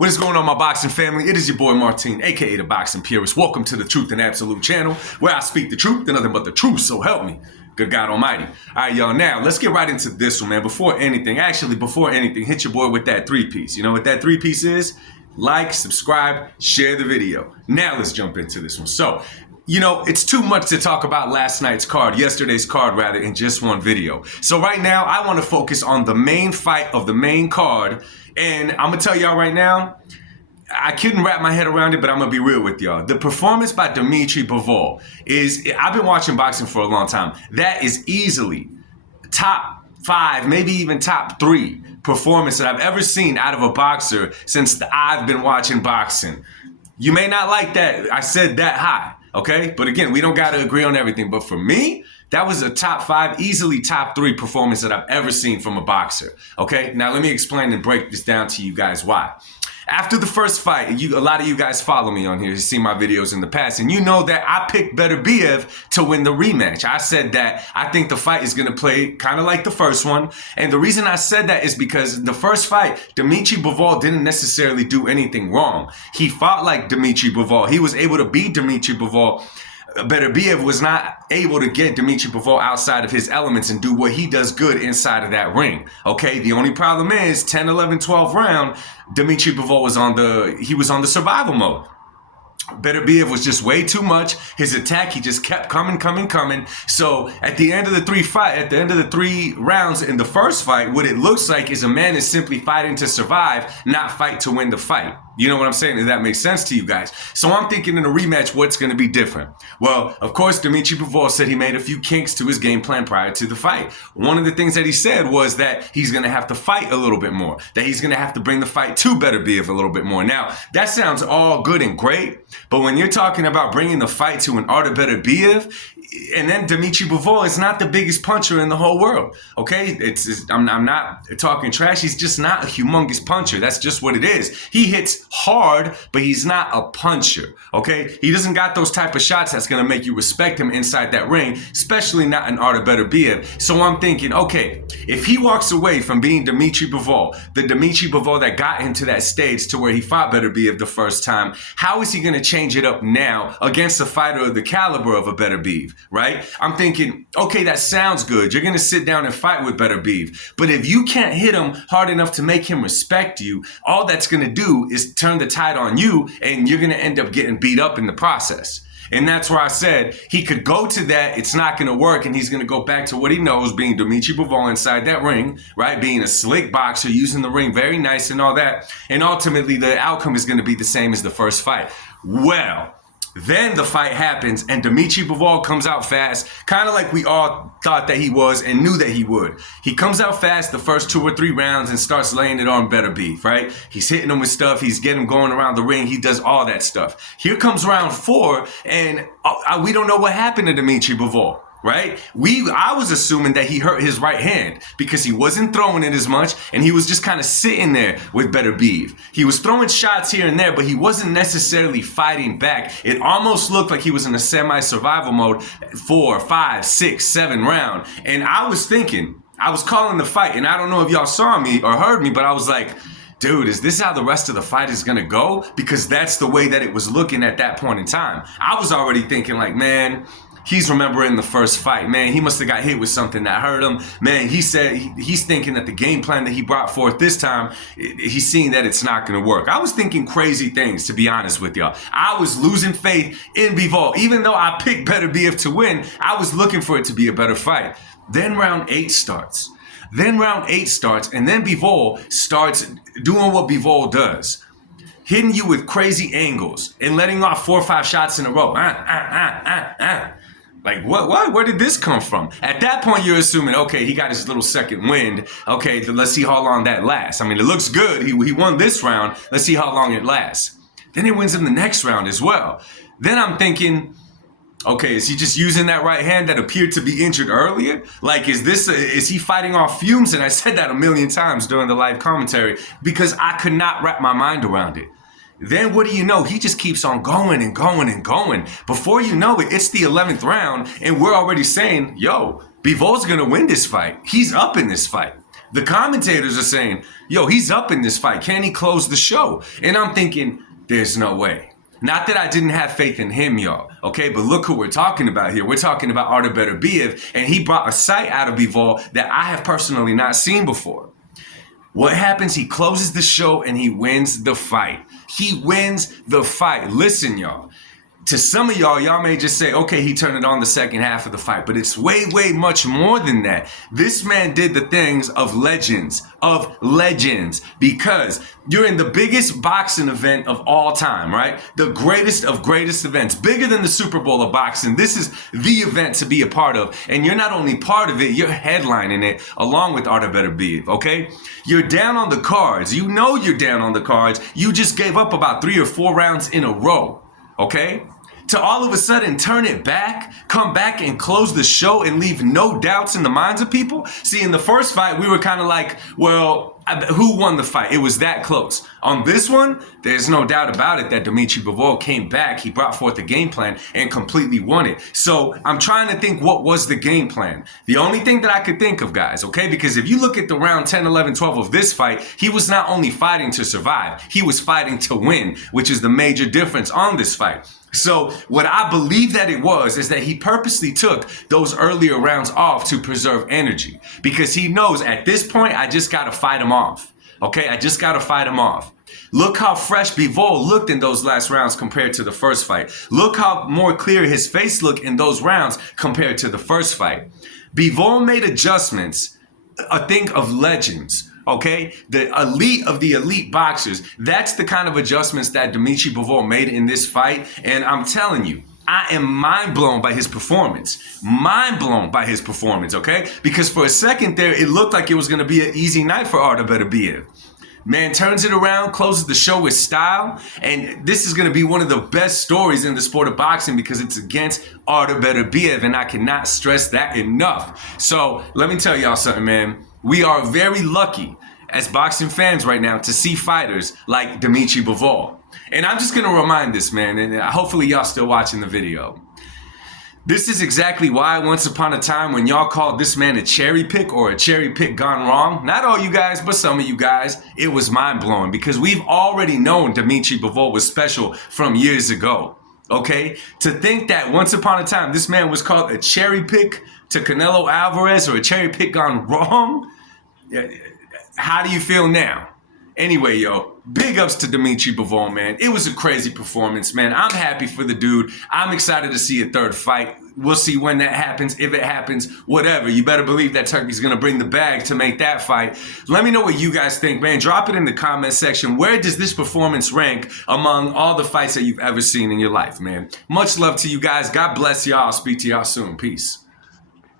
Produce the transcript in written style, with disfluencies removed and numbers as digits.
What is going on, my boxing family? It is your boy Martin, aka the Boxing Purist. Welcome to the Truth and Absolute channel, where I speak the truth and nothing but the truth, so help me. Good God Almighty. All right, y'all, now let's get right into this one, man. Before anything, hit your boy with that three-piece. You know what that three-piece is? Like, subscribe, share the video. Now let's jump into this one. So, you know, it's too much to talk about yesterday's card rather, in just one video. So right now, I want to focus on the main fight of the main card. And I'm going to tell y'all right now, I couldn't wrap my head around it, but I'm going to be real with y'all. The performance by Dmitry Bivol I've been watching boxing for a long time. That is easily top 5, maybe even top 3 performance that I've ever seen out of a boxer since I've been watching boxing. You may not like that I said that high, okay? But again, we don't got to agree on everything. But for me, that was a top 5, easily top 3 performance that I've ever seen from a boxer, okay? Now, let me explain and break this down to you guys why. After the first fight, a lot of you guys follow me on here, you've seen my videos in the past, and you know that I picked Beterbiev to win the rematch. I said that I think the fight is going to play kind of like the first one, and the reason I said that is because the first fight, Dmitry Bivol didn't necessarily do anything wrong. He fought like Dmitry Bivol. He was able to beat Dmitry Bivol. Beterbiev was not able to get Dmitry Bivol outside of his elements and do what he does good inside of that ring. Okay, the only problem is 10, 11, 12 round, Dmitry Bivol was on the survival mode. Beterbiev was just way too much. His attack, he just kept coming. So at the end of the 3 rounds in the first fight, what it looks like is a man is simply fighting to survive, not fight to win the fight. You know what I'm saying? Does that make sense to you guys? So I'm thinking in a rematch, what's going to be different? Well, of course, Dmitry Bivol said he made a few kinks to his game plan prior to the fight. One of the things that he said was that he's going to have to fight a little bit more, that he's going to have to bring the fight to Beterbiev a little bit more. Now, that sounds all good and great, but when you're talking about bringing the fight to an Artur Beterbiev, and then Dmitry Bivol is not the biggest puncher in the whole world, okay? I'm not talking trash. He's just not a humongous puncher. That's just what it is. He hits hard, but he's not a puncher, okay? He doesn't got those type of shots that's going to make you respect him inside that ring, especially not an Artur Beterbiev. So I'm thinking, okay, if he walks away from being Dmitry Bivol, the Dmitry Bivol that got him to that stage to where he fought Beterbiev the first time, how is he going to change it up now against a fighter of the caliber of a Beterbiev? Right? I'm thinking, okay, that sounds good. You're going to sit down and fight with Beterbiev. But if you can't hit him hard enough to make him respect you, all that's going to do is turn the tide on you, and you're going to end up getting beat up in the process. And that's where I said he could go to that, it's not going to work, and he's going to go back to what he knows, being Dmitry Bivol inside that ring, right? Being a slick boxer, using the ring very nice and all that. And ultimately, the outcome is going to be the same as the first fight. Well, then the fight happens, and Dmitry Bivol comes out fast, kind of like we all thought that he was and knew that he would. He comes out fast the first 2 or 3 rounds and starts laying it on Beterbiev, right? He's hitting him with stuff. He's getting him going around the ring. He does all that stuff. Here comes round 4, and we don't know what happened to Dmitry Bivol. Right? I was assuming that he hurt his right hand because he wasn't throwing it as much, and he was just kind of sitting there with Beterbiev. He was throwing shots here and there, but he wasn't necessarily fighting back. It almost looked like he was in a semi-survival mode 4, 5, 6, 7 round. And I was thinking, I was calling the fight, and I don't know if y'all saw me or heard me, but I was like, dude, is this how the rest of the fight is going to go? Because that's the way that it was looking at that point in time. I was already thinking like, man, he's remembering the first fight. Man, he must have got hit with something that hurt him. Man, he said he's thinking that the game plan that he brought forth this time, he's seeing that it's not going to work. I was thinking crazy things, to be honest with y'all. I was losing faith in Bivol. Even though I picked Beterbiev to win, I was looking for it to be a better fight. Then round 8 starts. And then Bivol starts doing what Bivol does. Hitting you with crazy angles and letting off 4 or 5 shots in a row. Like, what? Where did this come from? At that point, you're assuming, okay, he got his little second wind. Okay, let's see how long that lasts. I mean, it looks good. He won this round. Let's see how long it lasts. Then he wins in the next round as well. Then I'm thinking, okay, is he just using that right hand that appeared to be injured earlier? Like, is he fighting off fumes? And I said that a million times during the live commentary because I could not wrap my mind around it. Then what do you know? He just keeps on going and going and going. Before you know it, it's the 11th round, and we're already saying, yo, Bivol's going to win this fight. He's up in this fight. The commentators are saying, yo, he's up in this fight. Can he close the show? And I'm thinking, there's no way. Not that I didn't have faith in him, y'all, okay? But look who we're talking about here. We're talking about Artur Beterbiev, and he brought a sight out of Bivol that I have personally not seen before. What happens? He closes the show and he wins the fight. He wins the fight. Listen, y'all. To some of y'all may just say, okay, he turned it on the second half of the fight, but it's way, way much more than that. This man did the things of legends, because you're in the biggest boxing event of all time, right? The greatest of greatest events, bigger than the Super Bowl of boxing. This is the event to be a part of, and you're not only part of it, you're headlining it along with Artur Beterbiev, okay? You're down on the cards. You know you're down on the cards. You just gave up about 3 or 4 rounds in a row, okay? To all of a sudden turn it back, come back and close the show and leave no doubts in the minds of people. See, in the first fight, we were kind of like, well, who won the fight? It was that close. On this one, there's no doubt about it that Dmitry Bivol came back. He brought forth the game plan and completely won it. So I'm trying to think, what was the game plan? The only thing that I could think of, guys, okay? Because if you look at the round 10, 11, 12 of this fight, he was not only fighting to survive, he was fighting to win, which is the major difference on this fight. So what I believe that it was is that he purposely took those earlier rounds off to preserve energy, because he knows at this point, I just got to fight him off. Okay, I just got to fight him off. Look how fresh Bivol looked in those last rounds compared to the first fight. Look how more clear his face looked in those rounds compared to the first fight. Bivol made adjustments, a thing of legends. Okay, the elite of the elite boxers. That's the kind of adjustments that Dmitry Bivol made in this fight. And I'm telling you, I am mind blown by his performance. Mind blown by his performance, okay? Because for a second there, it looked like it was going to be an easy night for Artur Beterbiev. Man turns it around, closes the show with style, and this is going to be one of the best stories in the sport of boxing because it's against Artur Beterbiev, and I cannot stress that enough. So let me tell y'all something, man. We are very lucky as boxing fans right now to see fighters like Dmitry Bivol. And I'm just going to remind this, man, and hopefully y'all still watching the video. This is exactly why once upon a time when y'all called this man a cherry pick or a cherry pick gone wrong, not all you guys, but some of you guys, it was mind-blowing because we've already known Dmitry Bivol was special from years ago. Okay? To think that once upon a time this man was called a cherry pick to Canelo Alvarez or a cherry pick gone wrong, how do you feel now? Anyway, yo, big ups to Dmitry Bivol, man. It was a crazy performance, man. I'm happy for the dude. I'm excited to see a third fight. We'll see when that happens, if it happens, whatever. You better believe that Turkey's going to bring the bag to make that fight. Let me know what you guys think, man. Drop it in the comment section. Where does this performance rank among all the fights that you've ever seen in your life, man? Much love to you guys. God bless y'all. I'll speak to y'all soon. Peace.